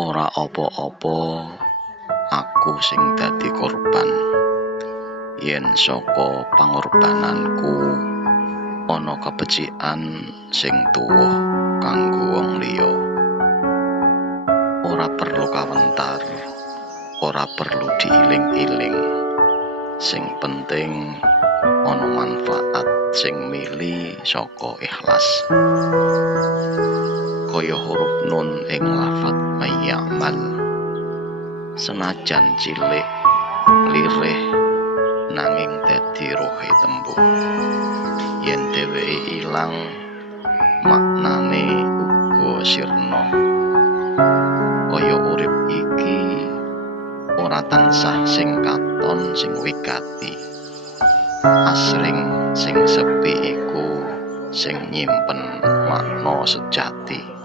Ora apa-apa aku sing dadi korban, yen saka pangorbananku ana kebecikan sing tuwuh kanggo wong liya. Ora perlu kawentar, ora perlu diiling-iling, sing penting ana manfaat sing mili saka ikhlas. Kaya huruf nun ing lafat mayyamal, senajan cilik lirih nanging dadi rohe tembung. Yen dheweke ilang maknane uga sirna. Kaya urip iki ora tansah sing katon sing wigati, asring sing sepi iku sing nyimpen makna sejati.